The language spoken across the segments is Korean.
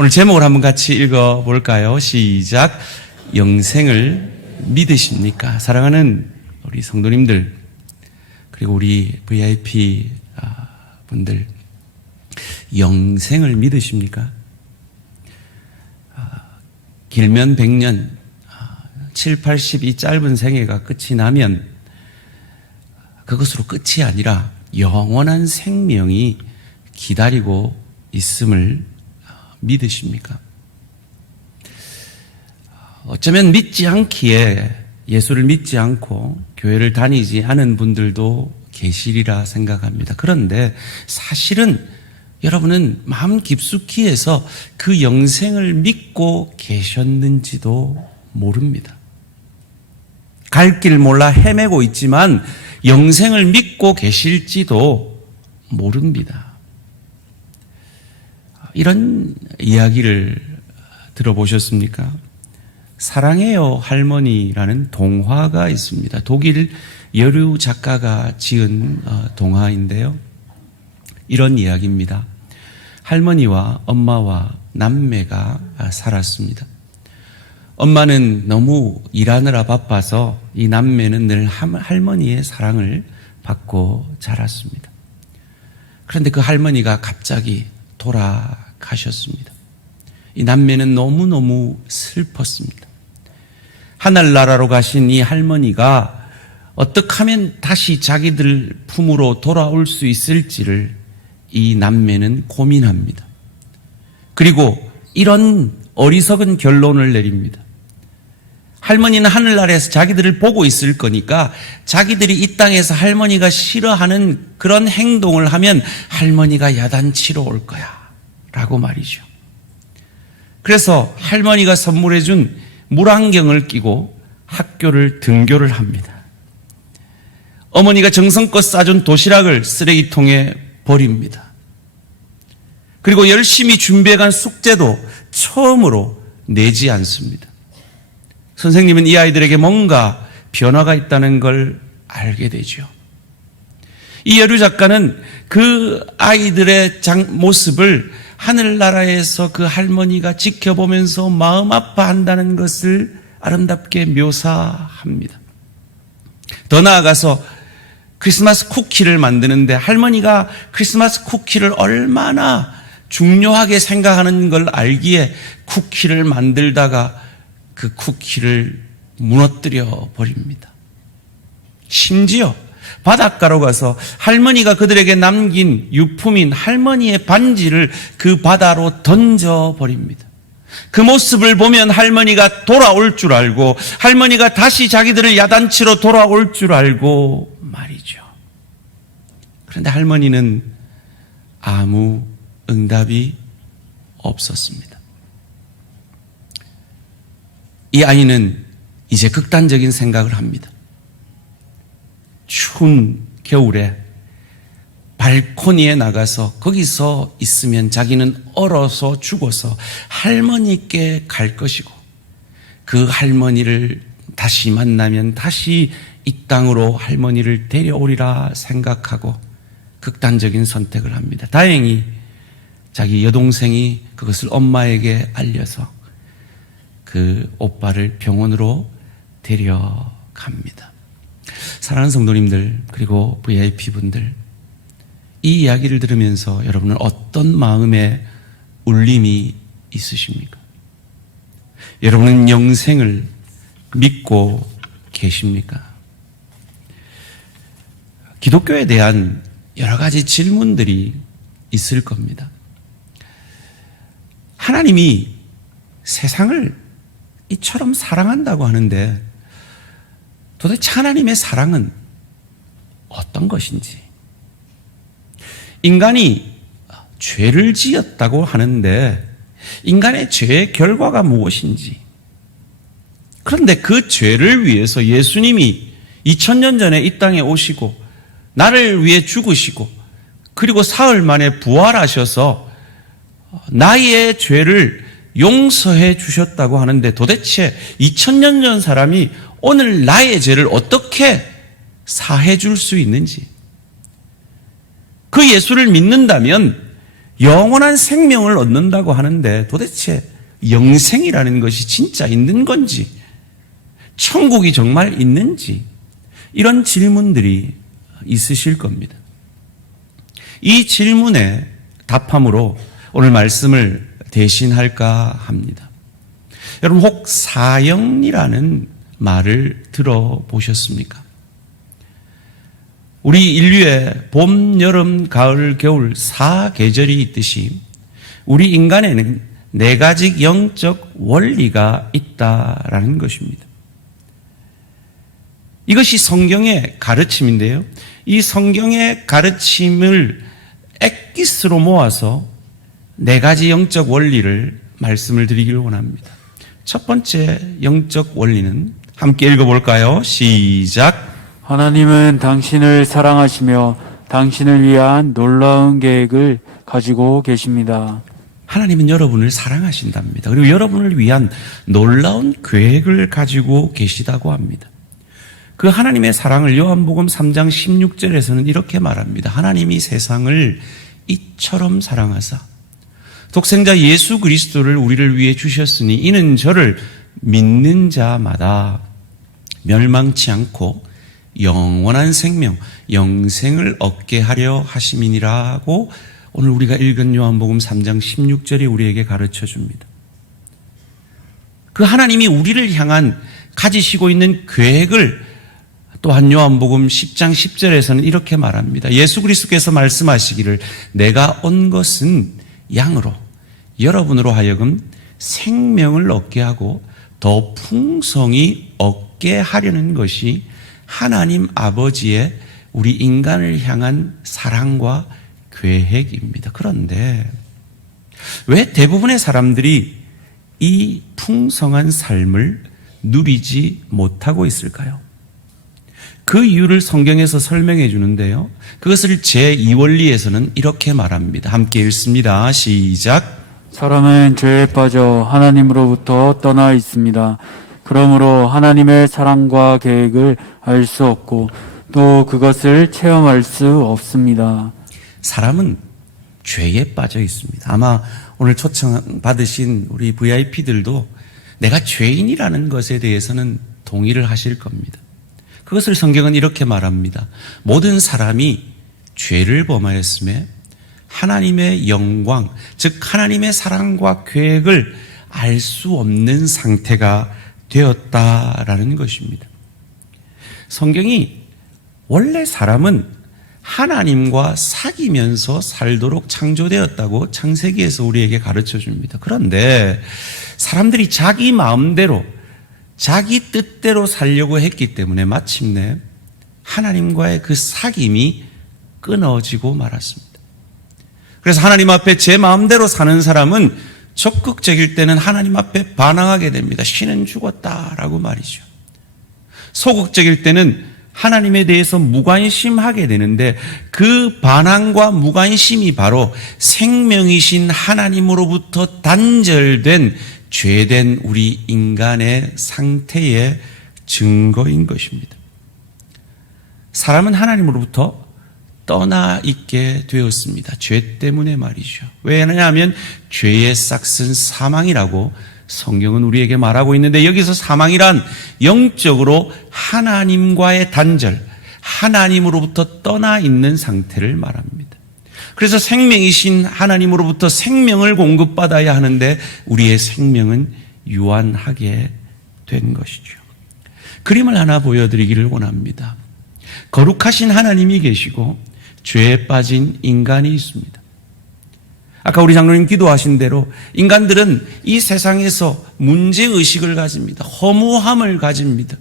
오늘 제목을 한번 같이 읽어볼까요? 시작. 영생을 믿으십니까? 사랑하는 우리 성도님들, 그리고 우리 VIP 분들, 영생을 믿으십니까? 길면 100년, 7, 80 이 짧은 생애가 끝이 나면 그것으로 끝이 아니라 영원한 생명이 기다리고 있음을 믿으십니까? 어쩌면 믿지 않기에 예수를 믿지 않고 교회를 다니지 않은 분들도 계시리라 생각합니다. 그런데 사실은 여러분은 마음 깊숙이 해서 그 영생을 믿고 계셨는지도 모릅니다. 갈 길 몰라 헤매고 있지만 영생을 믿고 계실지도 모릅니다. 이런 이야기를 들어보셨습니까? 사랑해요 할머니라는 동화가 있습니다. 독일 여류 작가가 지은 동화인데요. 이런 이야기입니다. 할머니와 엄마와 남매가 살았습니다. 엄마는 너무 일하느라 바빠서 이 남매는 늘 할머니의 사랑을 받고 자랐습니다. 그런데 그 할머니가 갑자기 돌아가셨습니다. 이 남매는 너무너무 슬펐습니다. 하늘나라로 가신 이 할머니가 어떻게 하면 다시 자기들 품으로 돌아올 수 있을지를 이 남매는 고민합니다. 그리고 이런 어리석은 결론을 내립니다. 할머니는 하늘나라에서 자기들을 보고 있을 거니까 자기들이 이 땅에서 할머니가 싫어하는 그런 행동을 하면 할머니가 야단치러 올 거야 라고 말이죠. 그래서 할머니가 선물해 준 물안경을 끼고 학교를 등교를 합니다. 어머니가 정성껏 싸준 도시락을 쓰레기통에 버립니다. 그리고 열심히 준비해간 숙제도 처음으로 내지 않습니다. 선생님은 이 아이들에게 뭔가 변화가 있다는 걸 알게 되죠. 이 여류 작가는 그 아이들의 모습을 하늘나라에서 그 할머니가 지켜보면서 마음 아파한다는 것을 아름답게 묘사합니다. 더 나아가서 크리스마스 쿠키를 만드는데 할머니가 크리스마스 쿠키를 얼마나 중요하게 생각하는 걸 알기에 쿠키를 만들다가 그 쿠키를 무너뜨려 버립니다. 심지어 바닷가로 가서 할머니가 그들에게 남긴 유품인 할머니의 반지를 그 바다로 던져 버립니다. 그 모습을 보면 할머니가 돌아올 줄 알고 할머니가 다시 자기들을 야단치러 돌아올 줄 알고 말이죠. 그런데 할머니는 아무 응답이 없었습니다. 이 아이는 이제 극단적인 생각을 합니다. 추운 겨울에 발코니에 나가서 거기서 있으면 자기는 얼어서 죽어서 할머니께 갈 것이고 그 할머니를 다시 만나면 다시 이 땅으로 할머니를 데려오리라 생각하고 극단적인 선택을 합니다. 다행히 자기 여동생이 그것을 엄마에게 알려서 그 오빠를 병원으로 데려갑니다. 사랑하는 성도님들, 그리고 VIP 분들, 이 이야기를 들으면서 여러분은 어떤 마음의 울림이 있으십니까? 여러분은 영생을 믿고 계십니까? 기독교에 대한 여러 가지 질문들이 있을 겁니다. 하나님이 세상을 이처럼 사랑한다고 하는데 도대체 하나님의 사랑은 어떤 것인지, 인간이 죄를 지었다고 하는데 인간의 죄의 결과가 무엇인지, 그런데 그 죄를 위해서 예수님이 2000년 전에 이 땅에 오시고 나를 위해 죽으시고 그리고 사흘 만에 부활하셔서 나의 죄를 용서해 주셨다고 하는데 도대체 2000년 전 사람이 오늘 나의 죄를 어떻게 사해 줄 수 있는지, 그 예수를 믿는다면 영원한 생명을 얻는다고 하는데 도대체 영생이라는 것이 진짜 있는 건지, 천국이 정말 있는지, 이런 질문들이 있으실 겁니다. 이 질문에 답함으로 오늘 말씀을 대신할까 합니다. 여러분, 혹 사형리라는 말을 들어보셨습니까? 우리 인류의 봄, 여름, 가을, 겨울 4계절이 있듯이 우리 인간에는 4가지 영적 원리가 있다라는 것입니다. 이것이 성경의 가르침인데요. 이 성경의 가르침을 엑기스로 모아서 4가지 영적 원리를 말씀을 드리기를 원합니다. 첫 번째 영적 원리는 함께 읽어볼까요? 시작. 하나님은 당신을 사랑하시며 당신을 위한 놀라운 계획을 가지고 계십니다. 하나님은 여러분을 사랑하신답니다. 그리고 여러분을 위한 놀라운 계획을 가지고 계시다고 합니다. 그 하나님의 사랑을 요한복음 3장 16절에서는 이렇게 말합니다. 하나님이 세상을 이처럼 사랑하사 독생자 예수 그리스도를 우리를 위해 주셨으니 이는 저를 믿는 자마다 멸망치 않고 영원한 생명, 영생을 얻게 하려 하심이니라고 오늘 우리가 읽은 요한복음 3장 16절이 우리에게 가르쳐 줍니다. 그 하나님이 우리를 향한 가지시고 있는 계획을 또한 요한복음 10장 10절에서는 이렇게 말합니다. 예수 그리스도께서 말씀하시기를 내가 온 것은 양으로 여러분으로 하여금 생명을 얻게 하고 더 풍성히 얻게 하려는 것이 하나님 아버지의 우리 인간을 향한 사랑과 계획입니다. 그런데 왜 대부분의 사람들이 이 풍성한 삶을 누리지 못하고 있을까요? 그 이유를 성경에서 설명해 주는데요. 그것을 제2원리에서는 이렇게 말합니다. 함께 읽습니다. 시작. 사람은 죄에 빠져 하나님으로부터 떠나 있습니다. 그러므로 하나님의 사랑과 계획을 알 수 없고 또 그것을 체험할 수 없습니다. 사람은 죄에 빠져 있습니다. 아마 오늘 초청 받으신 우리 VIP들도 내가 죄인이라는 것에 대해서는 동의를 하실 겁니다. 그것을 성경은 이렇게 말합니다. 모든 사람이 죄를 범하였음에 하나님의 영광, 즉 하나님의 사랑과 계획을 알 수 없는 상태가 되었다라는 것입니다. 성경이 원래 사람은 하나님과 사귀면서 살도록 창조되었다고 창세기에서 우리에게 가르쳐 줍니다. 그런데 사람들이 자기 마음대로 자기 뜻대로 살려고 했기 때문에 마침내 하나님과의 그 사귐이 끊어지고 말았습니다. 그래서 하나님 앞에 제 마음대로 사는 사람은 적극적일 때는 하나님 앞에 반항하게 됩니다. 신은 죽었다라고 말이죠. 소극적일 때는 하나님에 대해서 무관심하게 되는데 그 반항과 무관심이 바로 생명이신 하나님으로부터 단절된 죄된 우리 인간의 상태의 증거인 것입니다. 사람은 하나님으로부터 떠나 있게 되었습니다. 죄 때문에 말이죠. 왜냐하면 죄의 싹은 사망이라고 성경은 우리에게 말하고 있는데 여기서 사망이란 영적으로 하나님과의 단절, 하나님으로부터 떠나 있는 상태를 말합니다. 그래서 생명이신 하나님으로부터 생명을 공급받아야 하는데 우리의 생명은 유한하게 된 것이죠. 그림을 하나 보여드리기를 원합니다. 거룩하신 하나님이 계시고 죄에 빠진 인간이 있습니다. 아까 우리 장로님 기도하신 대로 인간들은 이 세상에서 문제의식을 가집니다. 허무함을 가집니다.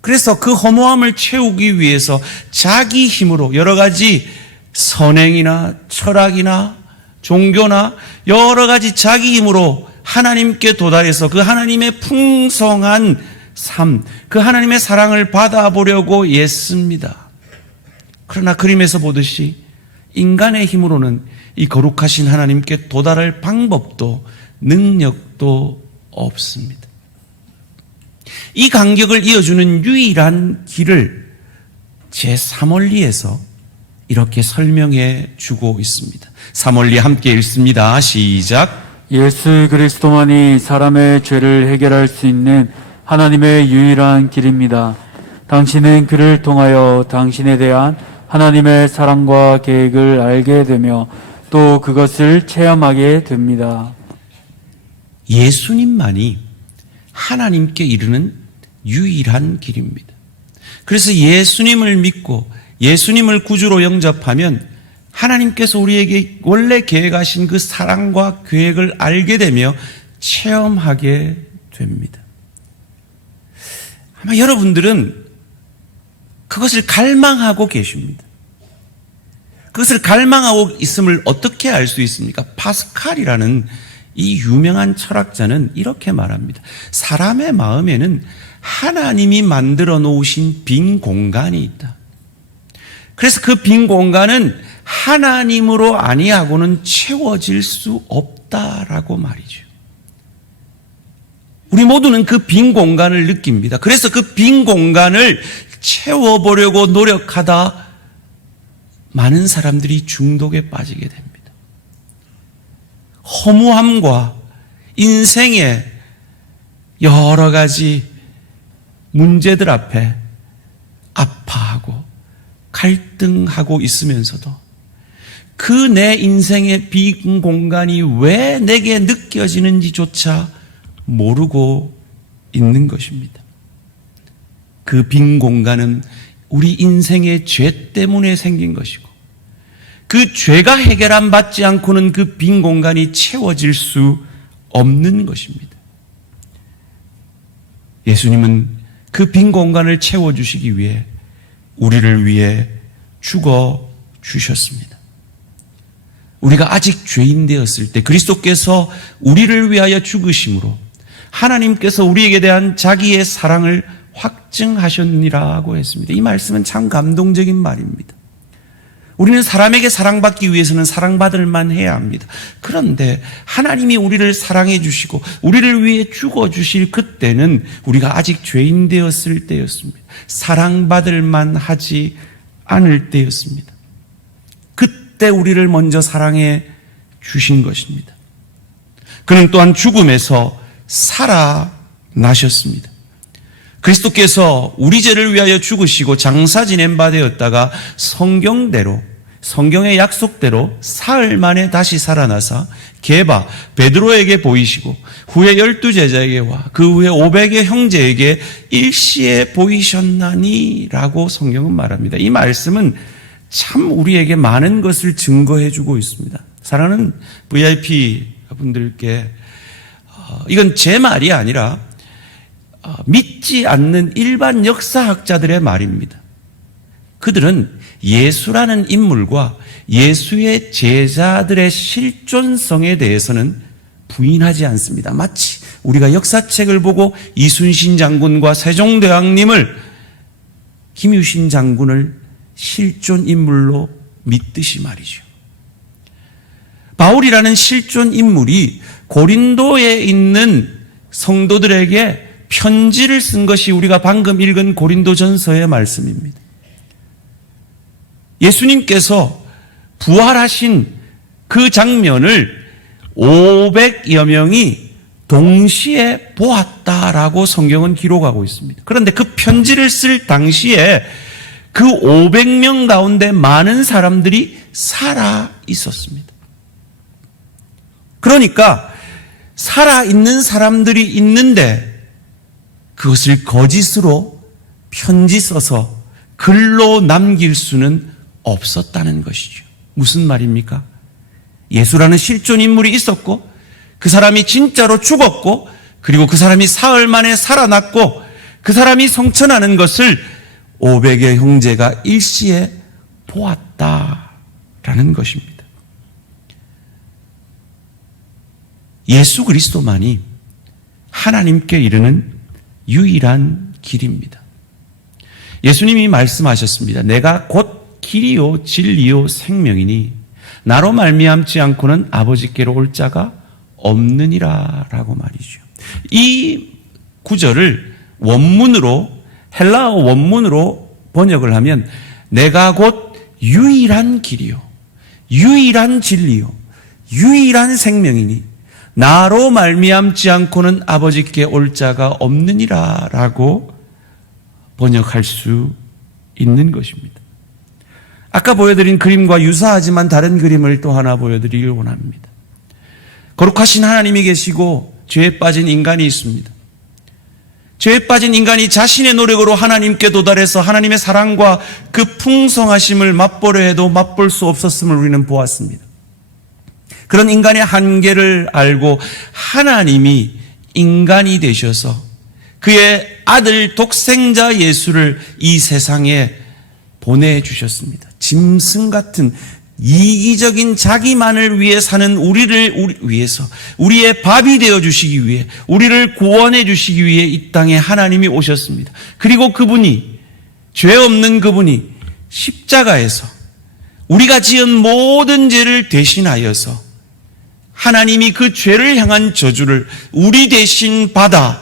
그래서 그 허무함을 채우기 위해서 자기 힘으로 여러 가지 선행이나 철학이나 종교나 여러 가지 자기 힘으로 하나님께 도달해서 그 하나님의 풍성한 삶, 그 하나님의 사랑을 받아보려고 애씁니다. 그러나 그림에서 보듯이 인간의 힘으로는 이 거룩하신 하나님께 도달할 방법도 능력도 없습니다. 이 간격을 이어주는 유일한 길을 제3원리에서 이렇게 설명해 주고 있습니다. 사몰리 함께 읽습니다. 시작. 예수 그리스도만이 사람의 죄를 해결할 수 있는 하나님의 유일한 길입니다. 당신은 그를 통하여 당신에 대한 하나님의 사랑과 계획을 알게 되며 또 그것을 체험하게 됩니다. 예수님만이 하나님께 이르는 유일한 길입니다. 그래서 예수님을 믿고 예수님을 구주로 영접하면 하나님께서 우리에게 원래 계획하신 그 사랑과 계획을 알게 되며 체험하게 됩니다. 아마 여러분들은 그것을 갈망하고 계십니다. 그것을 갈망하고 있음을 어떻게 알 수 있습니까? 파스칼이라는 이 유명한 철학자는 이렇게 말합니다. 사람의 마음에는 하나님이 만들어 놓으신 빈 공간이 있다. 그래서 그 빈 공간은 하나님으로 아니하고는 채워질 수 없다라고 말이죠. 우리 모두는 그 빈 공간을 느낍니다. 그래서 그 빈 공간을 채워보려고 노력하다 많은 사람들이 중독에 빠지게 됩니다. 허무함과 인생의 여러 가지 문제들 앞에 아파하고 갈등하고 있으면서도 그 내 인생의 빈 공간이 왜 내게 느껴지는지조차 모르고 있는 것입니다. 그 빈 공간은 우리 인생의 죄 때문에 생긴 것이고 그 죄가 해결 받지 않고는 그 빈 공간이 채워질 수 없는 것입니다. 예수님은 그 빈 공간을 채워주시기 위해 우리를 위해 죽어 주셨습니다. 우리가 아직 죄인 되었을 때 그리스도께서 우리를 위하여 죽으심으로 하나님께서 우리에게 대한 자기의 사랑을 확증하셨니라고 했습니다. 이 말씀은 참 감동적인 말입니다. 우리는 사람에게 사랑받기 위해서는 사랑받을 만해야 합니다. 그런데 하나님이 우리를 사랑해 주시고 우리를 위해 죽어 주실 그때는 우리가 아직 죄인 되었을 때였습니다. 사랑받을 만하지 않을 때였습니다. 그때 우리를 먼저 사랑해 주신 것입니다. 그는 또한 죽음에서 살아나셨습니다. 그리스도께서 우리 죄를 위하여 죽으시고 장사 지낸 바 되었다가 성경대로 성경의 약속대로 사흘 만에 다시 살아나사 게바 베드로에게 보이시고 후에 12제자에게와 그 후에 500의 형제에게 일시에 보이셨나니 라고 성경은 말합니다. 이 말씀은 참 우리에게 많은 것을 증거해 주고 있습니다. 사랑하는 VIP 분들께 이건 제 말이 아니라 믿지 않는 일반 역사학자들의 말입니다. 그들은 예수라는 인물과 예수의 제자들의 실존성에 대해서는 부인하지 않습니다. 마치 우리가 역사책을 보고 이순신 장군과 세종대왕님을 김유신 장군을 실존 인물로 믿듯이 말이죠. 바울이라는 실존 인물이 고린도에 있는 성도들에게 편지를 쓴 것이 우리가 방금 읽은 고린도전서의 말씀입니다. 예수님께서 부활하신 그 장면을 500여 명이 동시에 보았다라고 성경은 기록하고 있습니다. 그런데 그 편지를 쓸 당시에 그 500명 가운데 많은 사람들이 살아 있었습니다. 그러니까 살아있는 사람들이 있는데 그것을 거짓으로 편지 써서 글로 남길 수는 없었다는 것이죠. 무슨 말입니까? 예수라는 실존 인물이 있었고 그 사람이 진짜로 죽었고 그리고 그 사람이 사흘 만에 살아났고 그 사람이 성천하는 것을 500의 형제가 일시에 보았다라는 것입니다. 예수 그리스도만이 하나님께 이르는 유일한 길입니다. 예수님이 말씀하셨습니다. 내가 곧 길이요 진리요 생명이니 나로 말미암지 않고는 아버지께로 올 자가 없느니라 라고 말이죠. 이 구절을 원문으로 헬라어 원문으로 번역을 하면 내가 곧 유일한 길이요, 유일한 진리요, 유일한 생명이니 나로 말미암지 않고는 아버지께 올 자가 없느니라 라고 번역할 수 있는 것입니다. 아까 보여드린 그림과 유사하지만 다른 그림을 또 하나 보여드리길 원합니다. 거룩하신 하나님이 계시고 죄에 빠진 인간이 있습니다. 죄에 빠진 인간이 자신의 노력으로 하나님께 도달해서 하나님의 사랑과 그 풍성하심을 맛보려 해도 맛볼 수 없었음을 우리는 보았습니다. 그런 인간의 한계를 알고 하나님이 인간이 되셔서 그의 아들 독생자 예수를 이 세상에 보내주셨습니다. 짐승 같은 이기적인 자기만을 위해 사는 우리를 위해서, 우리의 밥이 되어 주시기 위해, 우리를 구원해 주시기 위해 이 땅에 하나님이 오셨습니다. 그리고 그분이, 죄 없는 그분이 십자가에서 우리가 지은 모든 죄를 대신하여서 하나님이 그 죄를 향한 저주를 우리 대신 받아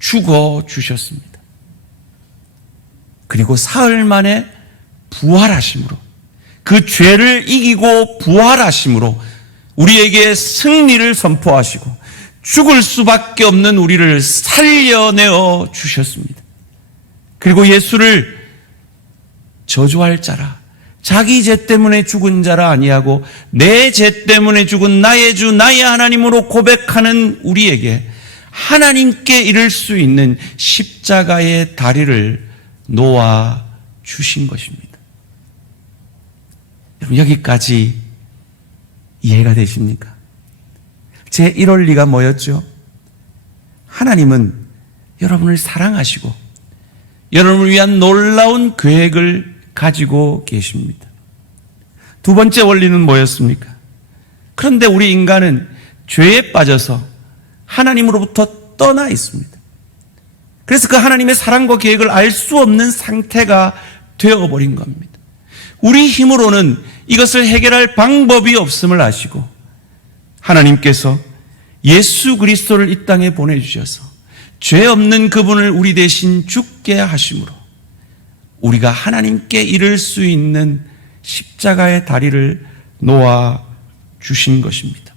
죽어 주셨습니다. 그리고 사흘 만에 부활하심으로, 그 죄를 이기고 부활하심으로 우리에게 승리를 선포하시고 죽을 수밖에 없는 우리를 살려내어 주셨습니다. 그리고 예수를 저주할 자라, 자기 죄 때문에 죽은 자라 아니하고 내 죄 때문에 죽은 나의 주 나의 하나님으로 고백하는 우리에게 하나님께 이를 수 있는 십자가의 다리를 놓아 주신 것입니다. 여러분, 여기까지 이해가 되십니까? 제 1원리가 뭐였죠? 하나님은 여러분을 사랑하시고 여러분을 위한 놀라운 계획을 가지고 계십니다. 두 번째 원리는 뭐였습니까? 그런데 우리 인간은 죄에 빠져서 하나님으로부터 떠나 있습니다. 그래서 그 하나님의 사랑과 계획을 알 수 없는 상태가 되어버린 겁니다. 우리 힘으로는 이것을 해결할 방법이 없음을 아시고 하나님께서 예수 그리스도를 이 땅에 보내주셔서 죄 없는 그분을 우리 대신 죽게 하심으로 우리가 하나님께 이를 수 있는 십자가의 다리를 놓아 주신 것입니다.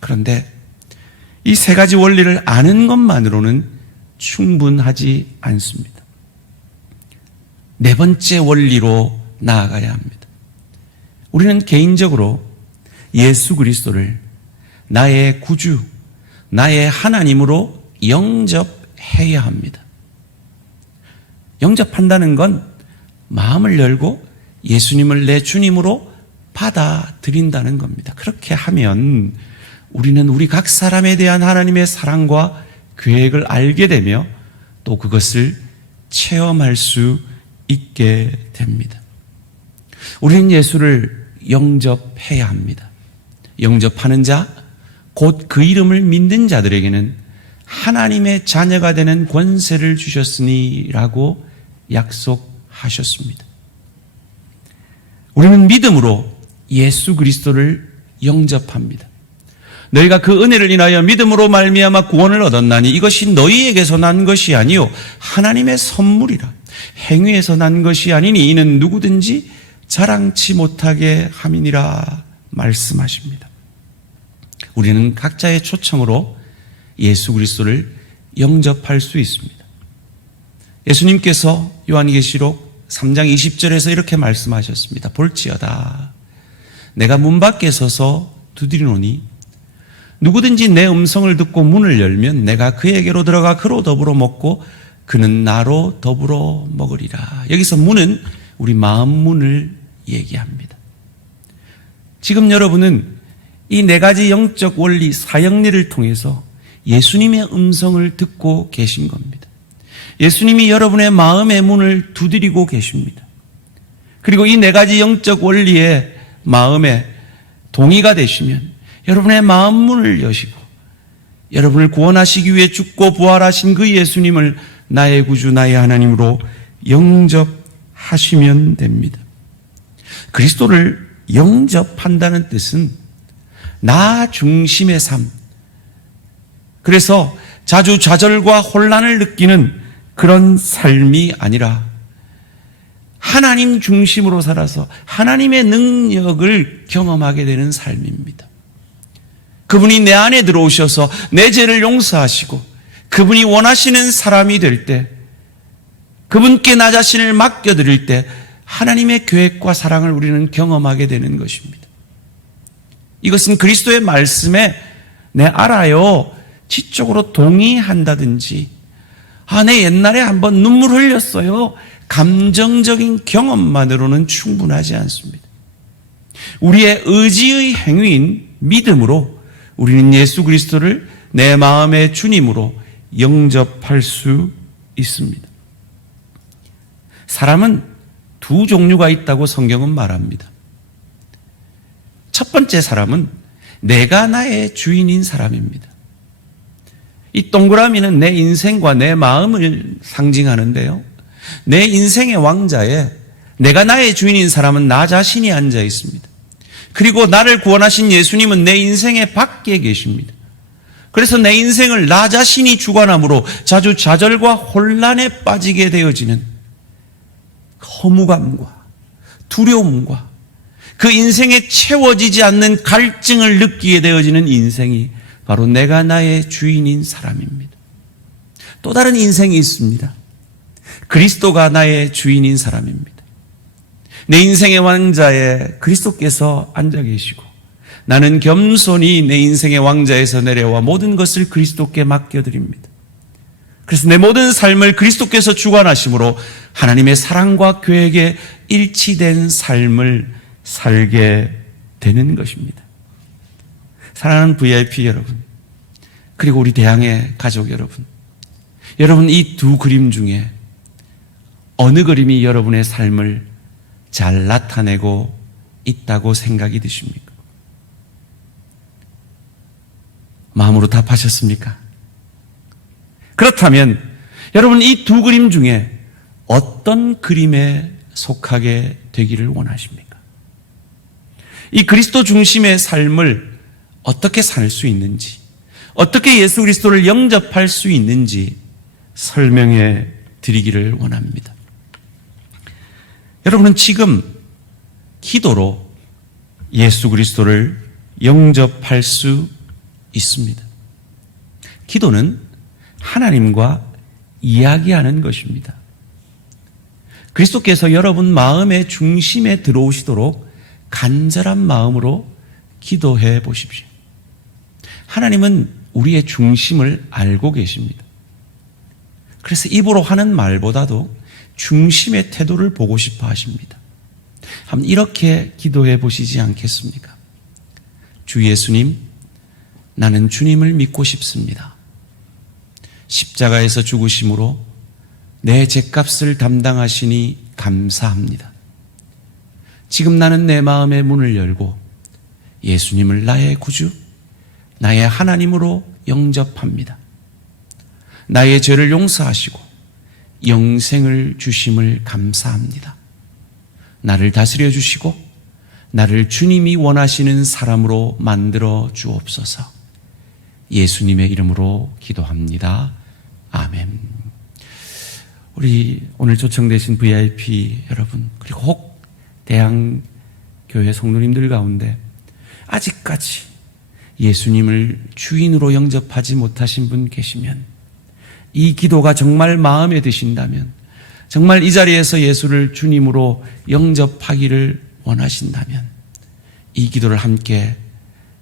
그런데 이 세 가지 원리를 아는 것만으로는 충분하지 않습니다. 네 번째 원리로 나아가야 합니다. 우리는 개인적으로 예수 그리스도를 나의 구주, 나의 하나님으로 영접해야 합니다. 영접한다는 건 마음을 열고 예수님을 내 주님으로 받아들인다는 겁니다. 그렇게 하면 우리는 우리 각 사람에 대한 하나님의 사랑과 계획을 알게 되며 또 그것을 체험할 수 있게 됩니다. 우리는 예수를 영접해야 합니다. 영접하는 자, 곧 그 이름을 믿는 자들에게는 하나님의 자녀가 되는 권세를 주셨으니 라고 약속하셨습니다. 우리는 믿음으로 예수 그리스도를 영접합니다. 너희가 그 은혜를 인하여 믿음으로 말미암아 구원을 얻었나니 이것이 너희에게서 난 것이 아니요 하나님의 선물이라. 행위에서 난 것이 아니니 이는 누구든지 자랑치 못하게 함이니라 말씀하십니다. 우리는 각자의 초청으로 예수 그리스도를 영접할 수 있습니다. 예수님께서 요한계시록 3장 20절에서 이렇게 말씀하셨습니다. 볼지어다 내가 문 밖에 서서 두드리노니 누구든지 내 음성을 듣고 문을 열면 내가 그에게로 들어가 그로 더불어 먹고 그는 나로 더불어 먹으리라. 여기서 문은 우리 마음 문을 얘기합니다. 지금 여러분은 이 네 가지 영적 원리, 사형리를 통해서 예수님의 음성을 듣고 계신 겁니다. 예수님이 여러분의 마음의 문을 두드리고 계십니다. 그리고 이 네 가지 영적 원리의 마음에 동의가 되시면 여러분의 마음 문을 여시고 여러분을 구원하시기 위해 죽고 부활하신 그 예수님을 나의 구주, 나의 하나님으로 영접하시면 됩니다. 그리스도를 영접한다는 뜻은 나 중심의 삶, 그래서 자주 좌절과 혼란을 느끼는 그런 삶이 아니라 하나님 중심으로 살아서 하나님의 능력을 경험하게 되는 삶입니다. 그분이 내 안에 들어오셔서 내 죄를 용서하시고 그분이 원하시는 사람이 될 때, 그분께 나 자신을 맡겨드릴 때 하나님의 계획과 사랑을 우리는 경험하게 되는 것입니다. 이것은 그리스도의 말씀에 내 알아요, 지적으로 동의한다든지, 내 옛날에 한번 눈물 흘렸어요, 감정적인 경험만으로는 충분하지 않습니다. 우리의 의지의 행위인 믿음으로 우리는 예수 그리스도를 내 마음의 주님으로 영접할 수 있습니다. 사람은 두 종류가 있다고 성경은 말합니다. 첫 번째 사람은 내가 나의 주인인 사람입니다. 이 동그라미는 내 인생과 내 마음을 상징하는데요, 내 인생의 왕자에 내가 나의 주인인 사람은 나 자신이 앉아 있습니다. 그리고 나를 구원하신 예수님은 내 인생의 밖에 계십니다. 그래서 내 인생을 나 자신이 주관함으로 자주 좌절과 혼란에 빠지게 되어지는 허무감과 두려움과 그 인생에 채워지지 않는 갈증을 느끼게 되어지는 인생이 바로 내가 나의 주인인 사람입니다. 또 다른 인생이 있습니다. 그리스도가 나의 주인인 사람입니다. 내 인생의 왕자에 그리스도께서 앉아 계시고 나는 겸손히 내 인생의 왕자에서 내려와 모든 것을 그리스도께 맡겨드립니다. 그래서 내 모든 삶을 그리스도께서 주관하심으로 하나님의 사랑과 계획에 일치된 삶을 살게 되는 것입니다. 사랑하는 VIP 여러분, 그리고 우리 대항의 가족 여러분, 여러분 이 두 그림 중에 어느 그림이 여러분의 삶을 잘 나타내고 있다고 생각이 드십니까? 마음으로 답하셨습니까? 그렇다면 여러분 이 두 그림 중에 어떤 그림에 속하게 되기를 원하십니까? 이 그리스도 중심의 삶을 어떻게 살 수 있는지, 어떻게 예수 그리스도를 영접할 수 있는지 설명해 드리기를 원합니다. 여러분은 지금 기도로 예수 그리스도를 영접할 수 있습니다. 기도는 하나님과 이야기하는 것입니다. 그리스도께서 여러분 마음의 중심에 들어오시도록 간절한 마음으로 기도해 보십시오. 하나님은 우리의 중심을 알고 계십니다. 그래서 입으로 하는 말보다도 중심의 태도를 보고 싶어 하십니다. 한번 이렇게 기도해 보시지 않겠습니까? 주 예수님, 나는 주님을 믿고 싶습니다. 십자가에서 죽으심으로 내 죄값을 담당하시니 감사합니다. 지금 나는 내 마음의 문을 열고 예수님을 나의 구주, 나의 하나님으로 영접합니다. 나의 죄를 용서하시고 영생을 주심을 감사합니다. 나를 다스려 주시고 나를 주님이 원하시는 사람으로 만들어 주옵소서. 예수님의 이름으로 기도합니다. 아멘. 우리 오늘 초청되신 VIP 여러분, 그리고 혹 대항교회 성도님들 가운데 아직까지 예수님을 주인으로 영접하지 못하신 분 계시면, 이 기도가 정말 마음에 드신다면, 정말 이 자리에서 예수를 주님으로 영접하기를 원하신다면 이 기도를 함께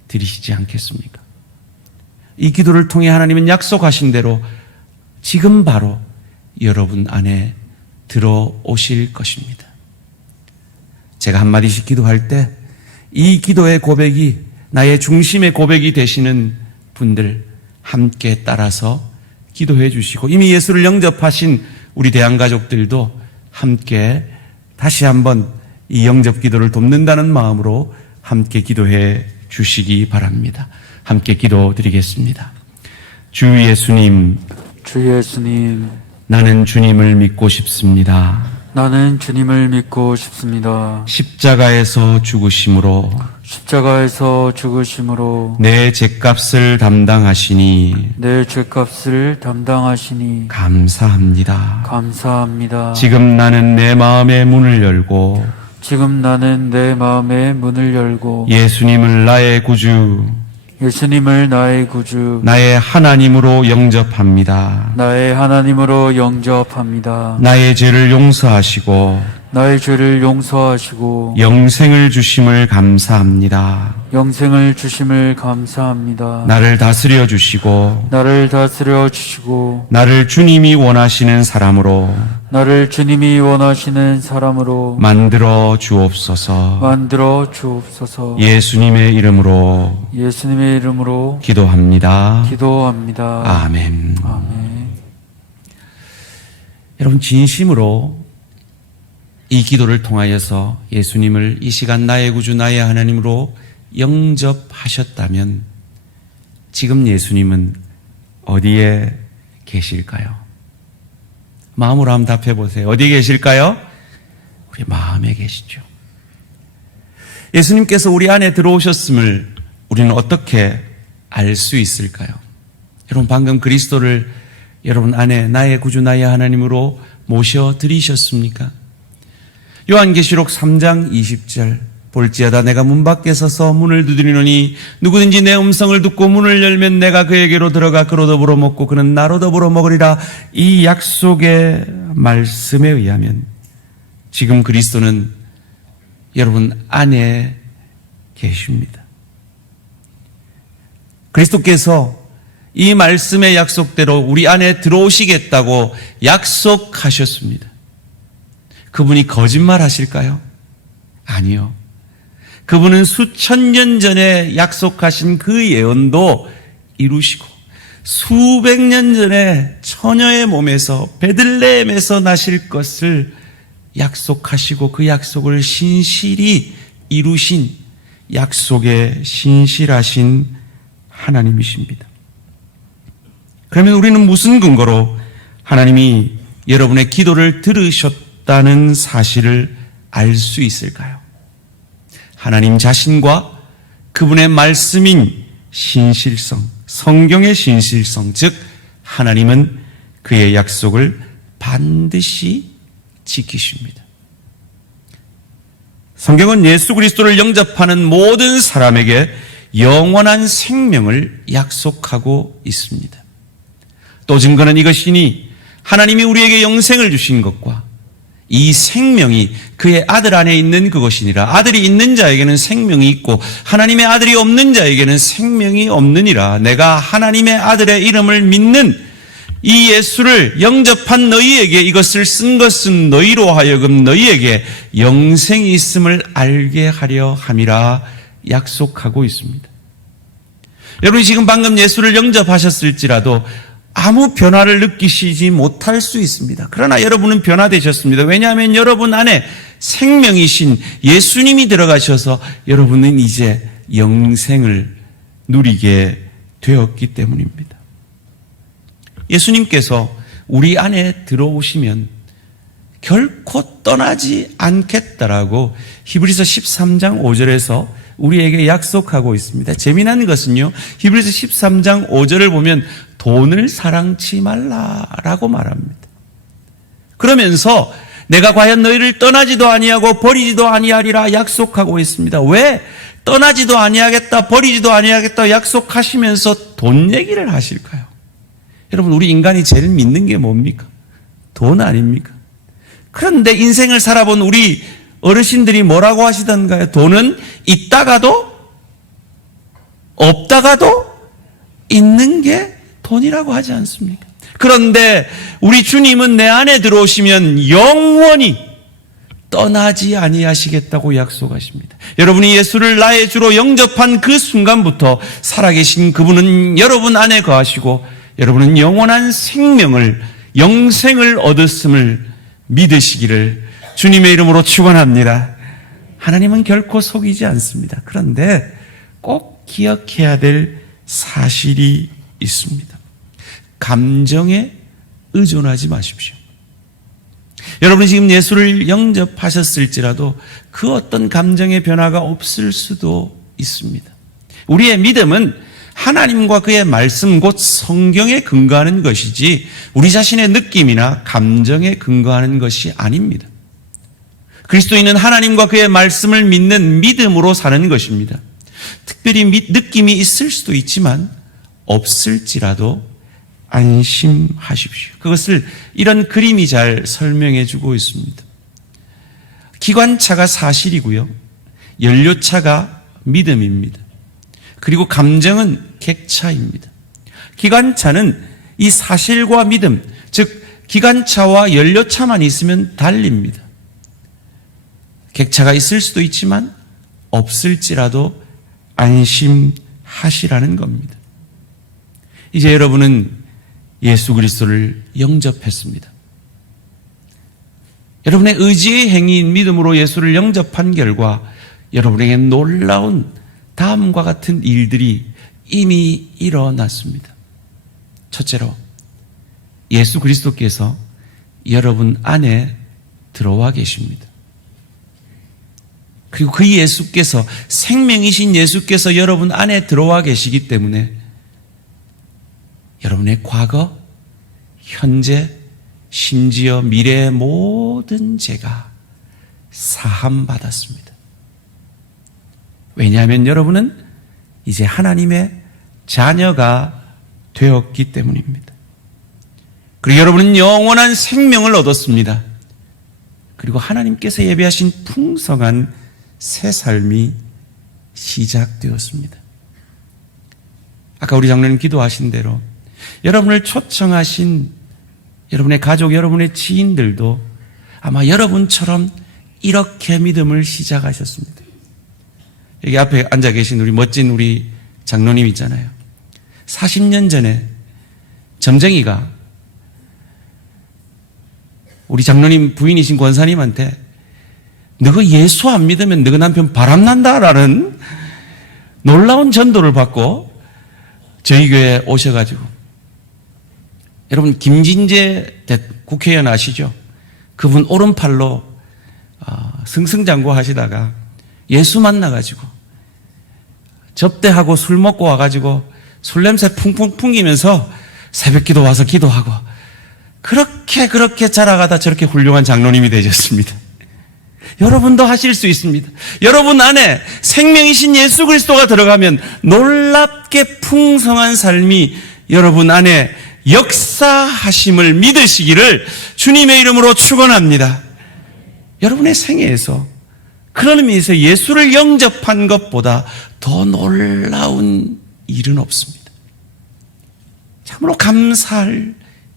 드리시지 않겠습니까? 이 기도를 통해 하나님은 약속하신 대로 지금 바로 여러분 안에 들어오실 것입니다. 제가 한마디씩 기도할 때 이 기도의 고백이 나의 중심의 고백이 되시는 분들 함께 따라서 기도해 주시고, 이미 예수를 영접하신 우리 대항가족들도 함께 다시 한번 이 영접 기도를 돕는다는 마음으로 함께 기도해 주시기 바랍니다. 함께 기도드리겠습니다. 주 예수님, 주 예수님, 나는 주님을 믿고 싶습니다. 나는 주님을 믿고 싶습니다. 십자가에서 죽으심으로 십자가에서 죽으심으로 내 죄값을 담당하시니 내 죄값을 담당하시니 감사합니다. 감사합니다. 지금 나는 내 마음의 문을 열고 지금 나는 내 마음의 문을 열고 예수님을 나의 구주, 예수님을 나의 구주, 나의 하나님으로 영접합니다. 나의 하나님으로 영접합니다. 나의 죄를 용서하시고 나의 죄를 용서하시고 영생을 주심을 감사합니다. 영생을 주심을 감사합니다. 나를 다스려 주시고 나를 다스려 주시고 나를 주님이 원하시는 사람으로 나를 주님이 원하시는 사람으로 만들어 주옵소서. 만들어 주옵소서. 예수님의 이름으로 예수님의 이름으로 기도합니다. 기도합니다. 아멘. 아멘. 여러분, 진심으로 이 기도를 통하여서 예수님을 이 시간 나의 구주, 나의 하나님으로 영접하셨다면 지금 예수님은 어디에 계실까요? 마음으로 한번 답해 보세요. 어디에 계실까요? 우리 마음에 계시죠. 예수님께서 우리 안에 들어오셨음을 우리는 어떻게 알 수 있을까요? 여러분, 방금 그리스도를 여러분 안에 나의 구주, 나의 하나님으로 모셔드리셨습니까? 요한계시록 3장 20절, 볼지어다 내가 문 밖에 서서 문을 두드리노니 누구든지 내 음성을 듣고 문을 열면 내가 그에게로 들어가 그로 더불어 먹고 그는 나로 더불어 먹으리라. 이 약속의 말씀에 의하면 지금 그리스도는 여러분 안에 계십니다. 그리스도께서 이 말씀의 약속대로 우리 안에 들어오시겠다고 약속하셨습니다. 그분이 거짓말 하실까요? 아니요. 그분은 수천 년 전에 약속하신 그 예언도 이루시고 수백 년 전에 처녀의 몸에서 베들레헴에서 나실 것을 약속하시고 그 약속을 신실히 이루신 약속에 신실하신 하나님이십니다. 그러면 우리는 무슨 근거로 하나님이 여러분의 기도를 들으셨다는 사실을 알 수 있을까요? 하나님 자신과 그분의 말씀인 신실성, 성경의 신실성, 즉 하나님은 그의 약속을 반드시 지키십니다. 성경은 예수 그리스도를 영접하는 모든 사람에게 영원한 생명을 약속하고 있습니다. 또 증거는 이것이니 하나님이 우리에게 영생을 주신 것과 이 생명이 그의 아들 안에 있는 그것이니라. 아들이 있는 자에게는 생명이 있고 하나님의 아들이 없는 자에게는 생명이 없느니라. 내가 하나님의 아들의 이름을 믿는 이 예수를 영접한 너희에게 이것을 쓴 것은 너희로 하여금 너희에게 영생이 있음을 알게 하려 함이라 약속하고 있습니다. 여러분이 지금 방금 예수를 영접하셨을지라도 아무 변화를 느끼시지 못할 수 있습니다. 그러나 여러분은 변화되셨습니다. 왜냐하면 여러분 안에 생명이신 예수님이 들어가셔서 여러분은 이제 영생을 누리게 되었기 때문입니다. 예수님께서 우리 안에 들어오시면 결코 떠나지 않겠다라고 히브리서 13장 5절에서 우리에게 약속하고 있습니다. 재미난 것은요, 히브리서 13장 5절을 보면 돈을 사랑치 말라라고 말합니다. 그러면서 내가 과연 너희를 떠나지도 아니하고 버리지도 아니하리라 약속하고 있습니다. 왜 떠나지도 아니하겠다, 버리지도 아니하겠다 약속하시면서 돈 얘기를 하실까요? 여러분, 우리 인간이 제일 믿는 게 뭡니까? 돈 아닙니까? 그런데 인생을 살아본 우리 어르신들이 뭐라고 하시던가요? 돈은 있다가도 없다가도 있는 게 돈이라고 하지 않습니까? 그런데 우리 주님은 내 안에 들어오시면 영원히 떠나지 아니하시겠다고 약속하십니다. 여러분이 예수를 나의 주로 영접한 그 순간부터 살아계신 그분은 여러분 안에 거하시고 여러분은 영원한 생명을, 영생을 얻었음을 믿으시기를 주님의 이름으로 축원합니다. 하나님은 결코 속이지 않습니다. 그런데 꼭 기억해야 될 사실이 있습니다. 감정에 의존하지 마십시오. 여러분이 지금 예수를 영접하셨을지라도 그 어떤 감정의 변화가 없을 수도 있습니다. 우리의 믿음은 하나님과 그의 말씀 곧 성경에 근거하는 것이지 우리 자신의 느낌이나 감정에 근거하는 것이 아닙니다. 그리스도인은 하나님과 그의 말씀을 믿는 믿음으로 사는 것입니다. 특별히 느낌이 있을 수도 있지만 없을지라도 안심하십시오. 그것을 이런 그림이 잘 설명해 주고 있습니다. 기관차가 사실이고요. 연료차가 믿음입니다. 그리고 감정은 객차입니다. 기관차는 이 사실과 믿음, 즉 기관차와 연료차만 있으면 달립니다. 객차가 있을 수도 있지만 없을지라도 안심하시라는 겁니다. 이제 여러분은 예수 그리스도를 영접했습니다. 여러분의 의지의 행위인 믿음으로 예수를 영접한 결과 여러분에게 놀라운 다음과 같은 일들이 이미 일어났습니다. 첫째로 예수 그리스도께서 여러분 안에 들어와 계십니다. 그리고 그 예수께서, 생명이신 예수께서 여러분 안에 들어와 계시기 때문에 여러분의 과거, 현재, 심지어 미래의 모든 죄가 사함받았습니다. 왜냐하면 여러분은 이제 하나님의 자녀가 되었기 때문입니다. 그리고 여러분은 영원한 생명을 얻었습니다. 그리고 하나님께서 예비하신 풍성한 새 삶이 시작되었습니다. 아까 우리 장로님 기도하신 대로 여러분을 초청하신 여러분의 가족, 여러분의 지인들도 아마 여러분처럼 이렇게 믿음을 시작하셨습니다. 여기 앞에 앉아 계신 우리 멋진 우리 장로님 있잖아요. 40년 전에 점쟁이가 우리 장로님 부인이신 권사님한테 너가 예수 안 믿으면 너가 남편 바람난다라는 놀라운 전도를 받고 저희 교회에 오셔가지고, 여러분 김진재 국회의원 아시죠? 그분 오른팔로 승승장구 하시다가 예수 만나가지고 접대하고 술 먹고 와가지고 술 냄새 풍풍 풍기면서 새벽기도 와서 기도하고 그렇게 자라가다 저렇게 훌륭한 장로님이 되셨습니다. 여러분도 하실 수 있습니다. 여러분 안에 생명이신 예수 그리스도가 들어가면 놀랍게 풍성한 삶이 여러분 안에 역사하심을 믿으시기를 주님의 이름으로 축원합니다. 여러분의 생애에서 그런 의미에서 예수를 영접한 것보다 더 놀라운 일은 없습니다. 참으로 감사할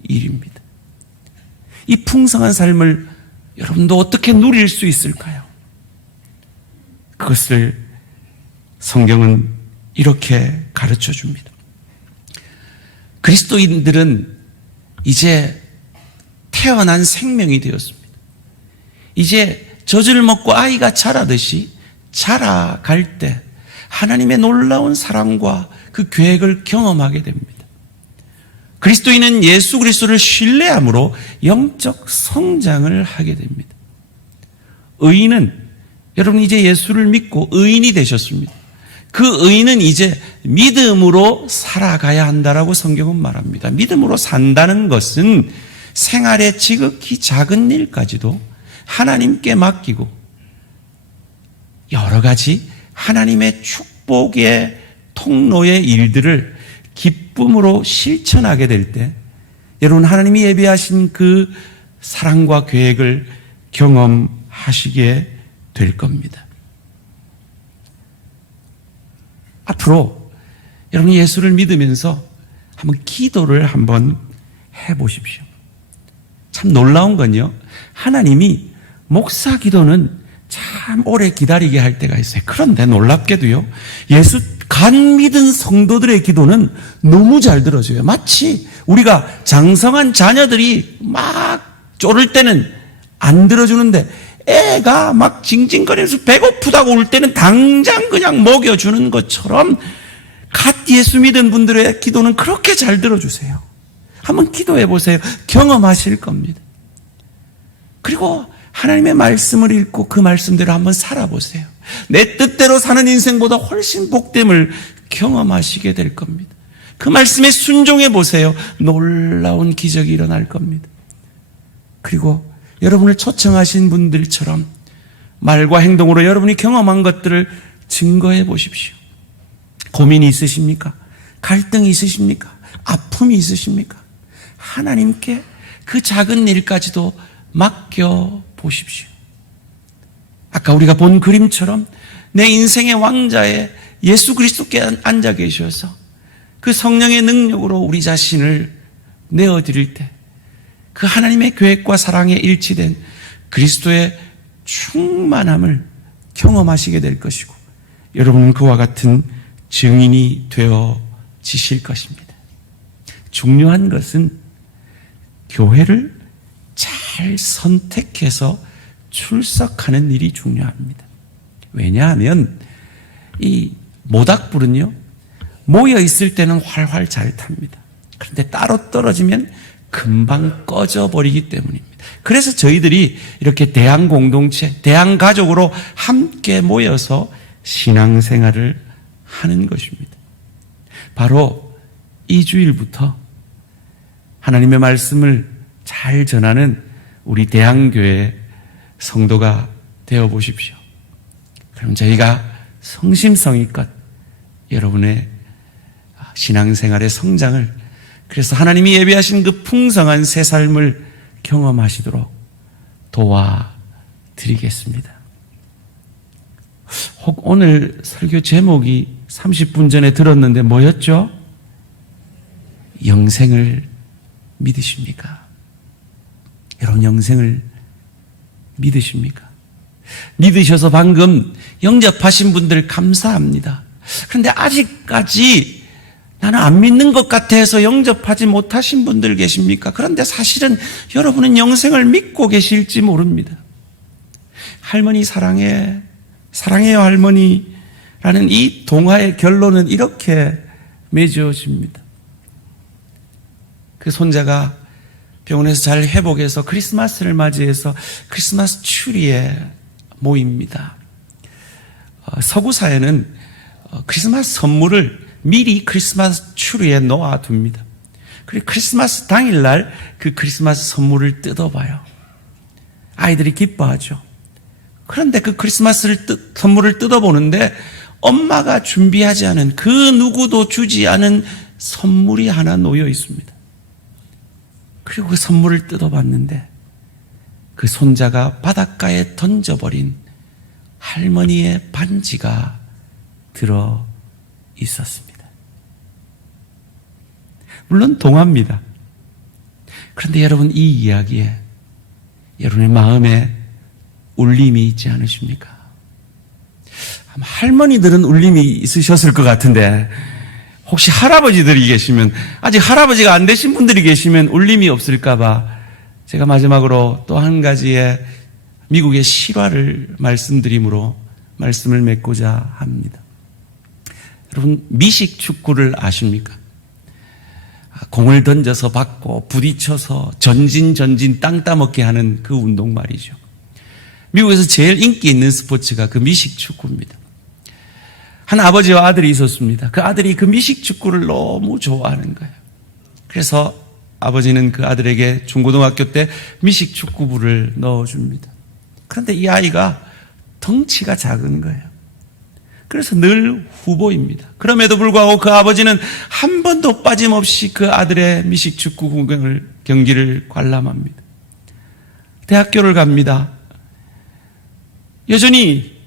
일입니다. 이 풍성한 삶을 여러분도 어떻게 누릴 수 있을까요? 그것을 성경은 이렇게 가르쳐 줍니다. 그리스도인들은 이제 태어난 생명이 되었습니다. 이제 젖을 먹고 아이가 자라듯이 자라갈 때 하나님의 놀라운 사랑과 그 계획을 경험하게 됩니다. 그리스도인은 예수 그리스도를 신뢰함으로 영적 성장을 하게 됩니다. 의인은, 여러분 이제 예수를 믿고 의인이 되셨습니다. 그 의인은 이제 믿음으로 살아가야 한다라고 성경은 말합니다. 믿음으로 산다는 것은 생활의 지극히 작은 일까지도 하나님께 맡기고 여러 가지 하나님의 축복의 통로의 일들을 기쁨으로 실천하게 될 때 여러분 하나님이 예비하신 그 사랑과 계획을 경험하시게 될 겁니다. 앞으로 여러분이 예수를 믿으면서 한번 기도를 한번 해보십시오. 참 놀라운 건요, 하나님이 목사 기도는 참 오래 기다리게 할 때가 있어요. 그런데 놀랍게도요, 예수 간 믿은 성도들의 기도는 너무 잘 들어줘요. 마치 우리가 장성한 자녀들이 막 쪼를 때는 안 들어주는데 애가 막 징징거리면서 배고프다고 울 때는 당장 그냥 먹여주는 것처럼 갓 예수 믿은 분들의 기도는 그렇게 잘 들어주세요. 한번 기도해 보세요. 경험하실 겁니다. 그리고 하나님의 말씀을 읽고 그 말씀대로 한번 살아보세요. 내 뜻대로 사는 인생보다 훨씬 복됨을 경험하시게 될 겁니다. 그 말씀에 순종해 보세요. 놀라운 기적이 일어날 겁니다. 그리고 여러분을 초청하신 분들처럼 말과 행동으로 여러분이 경험한 것들을 증거해 보십시오. 고민이 있으십니까? 갈등이 있으십니까? 아픔이 있으십니까? 하나님께 그 작은 일까지도 맡겨 보십시오. 아까 우리가 본 그림처럼 내 인생의 왕자에 예수 그리스도께 앉아 계셔서 그 성령의 능력으로 우리 자신을 내어드릴 때 그 하나님의 계획과 사랑에 일치된 그리스도의 충만함을 경험하시게 될 것이고 여러분은 그와 같은 증인이 되어지실 것입니다. 중요한 것은 교회를 잘 선택해서 출석하는 일이 중요합니다. 왜냐하면 이 모닥불은요, 모여 있을 때는 활활 잘 탑니다. 그런데 따로 떨어지면 금방 꺼져버리기 때문입니다. 그래서 저희들이 이렇게 대한 공동체, 대한 가족으로 함께 모여서 신앙생활을 하는 것입니다. 바로 이 주일부터 하나님의 말씀을 잘 전하는 우리 대한교회 성도가 되어 보십시오. 그럼 저희가 성심성의껏 여러분의 신앙생활의 성장을, 그래서 하나님이 예비하신 그 풍성한 새 삶을 경험하시도록 도와드리겠습니다. 혹 오늘 설교 제목이 30분 전에 들었는데 뭐였죠? 영생을 믿으십니까? 여러분, 영생을 믿으십니까? 믿으셔서 방금 영접하신 분들 감사합니다. 그런데 아직까지 나는 안 믿는 것 같아서 영접하지 못하신 분들 계십니까? 그런데 사실은 여러분은 영생을 믿고 계실지 모릅니다. 할머니 사랑해, 사랑해요 할머니라는 이 동화의 결론은 이렇게 맺어집니다. 그 손자가 병원에서 잘 회복해서 크리스마스를 맞이해서 크리스마스 추리에 모입니다. 서구사회는 크리스마스 선물을 미리 크리스마스 추리에 놓아둡니다. 그리고 크리스마스 당일날 그 크리스마스 선물을 뜯어봐요. 아이들이 기뻐하죠. 그런데 그 선물을 뜯어보는데 엄마가 준비하지 않은, 그 누구도 주지 않은 선물이 하나 놓여 있습니다. 그리고 그 선물을 뜯어봤는데 그 손자가 바닷가에 던져버린 할머니의 반지가 들어 있었습니다. 물론 동화입니다. 그런데 여러분, 이 이야기에 여러분의 마음에 울림이 있지 않으십니까? 아마 할머니들은 울림이 있으셨을 것 같은데 혹시 할아버지들이 계시면, 아직 할아버지가 안 되신 분들이 계시면 울림이 없을까봐 제가 마지막으로 또 한 가지의 미국의 실화를 말씀드림으로 말씀을 맺고자 합니다. 여러분, 미식 축구를 아십니까? 공을 던져서 받고 부딪혀서 전진 땅 따먹게 하는 그 운동 말이죠. 미국에서 제일 인기 있는 스포츠가 그 미식 축구입니다. 한 아버지와 아들이 있었습니다. 그 아들이 그 미식 축구를 너무 좋아하는 거예요. 그래서 아버지는 그 아들에게 중고등학교 때 미식 축구부를 넣어줍니다. 그런데 이 아이가 덩치가 작은 거예요. 그래서 늘 후보입니다. 그럼에도 불구하고 그 아버지는 한 번도 빠짐없이 그 아들의 미식 축구 경기를 관람합니다. 대학교를 갑니다. 여전히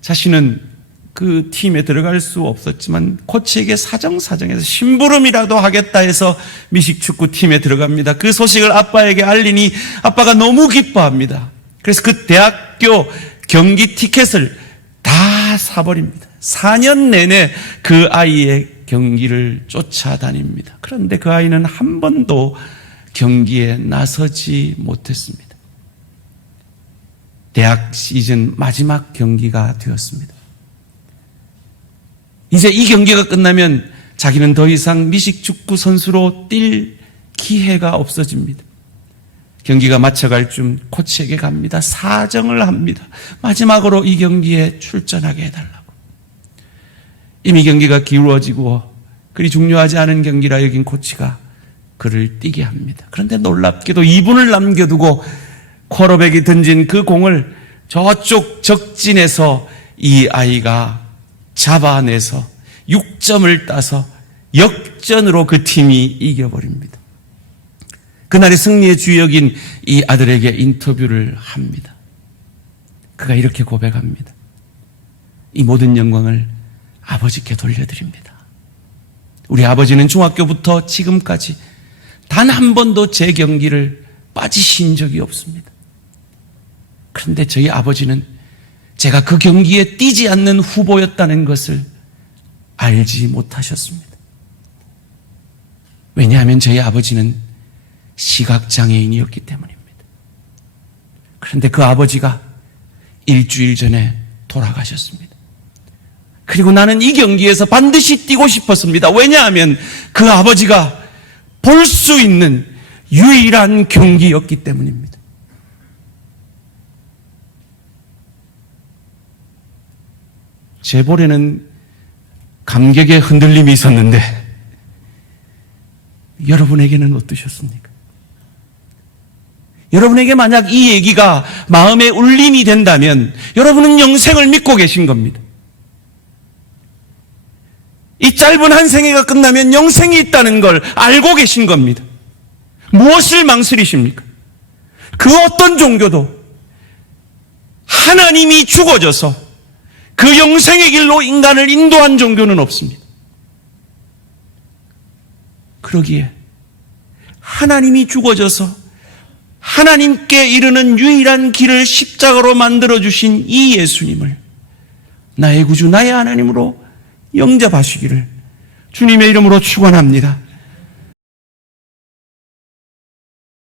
자신은 그 팀에 들어갈 수 없었지만 코치에게 사정사정해서 심부름이라도 하겠다 해서 미식축구 팀에 들어갑니다. 그 소식을 아빠에게 알리니 아빠가 너무 기뻐합니다. 그래서 그 대학교 경기 티켓을 다 사버립니다. 4년 내내 그 아이의 경기를 쫓아다닙니다. 그런데 그 아이는 한 번도 경기에 나서지 못했습니다. 대학 시즌 마지막 경기가 되었습니다. 이제 이 경기가 끝나면 자기는 더 이상 미식축구 선수로 뛸 기회가 없어집니다. 경기가 맞춰갈 쯤 코치에게 갑니다. 사정을 합니다. 마지막으로 이 경기에 출전하게 해달라고. 이미 경기가 기울어지고 그리 중요하지 않은 경기라 여긴 코치가 그를 뛰게 합니다. 그런데 놀랍게도 2분을 남겨두고 쿼터백이 던진 그 공을 저쪽 적진에서 이 아이가 잡아내서 6점을 따서 역전으로 그 팀이 이겨버립니다. 그날의 승리의 주역인 이 아들에게 인터뷰를 합니다. 그가 이렇게 고백합니다. 이 모든 영광을 아버지께 돌려드립니다. 우리 아버지는 중학교부터 지금까지 단 한 번도 제 경기를 빠지신 적이 없습니다. 그런데 저희 아버지는 제가 그 경기에 뛰지 않는 후보였다는 것을 알지 못하셨습니다. 왜냐하면 저희 아버지는 시각장애인이었기 때문입니다. 그런데 그 아버지가 일주일 전에 돌아가셨습니다. 그리고 나는 이 경기에서 반드시 뛰고 싶었습니다. 왜냐하면 그 아버지가 볼 수 있는 유일한 경기였기 때문입니다. 제 볼에는 감격의 흔들림이 있었는데 여러분에게는 어떠셨습니까? 여러분에게 만약 이 얘기가 마음의 울림이 된다면 여러분은 영생을 믿고 계신 겁니다. 이 짧은 한 생애가 끝나면 영생이 있다는 걸 알고 계신 겁니다. 무엇을 망설이십니까? 그 어떤 종교도 하나님이 죽어져서 그 영생의 길로 인간을 인도한 종교는 없습니다. 그러기에 하나님이 죽어져서 하나님께 이르는 유일한 길을 십자가로 만들어주신 이 예수님을 나의 구주, 나의 하나님으로 영접하시기를 주님의 이름으로 축원합니다.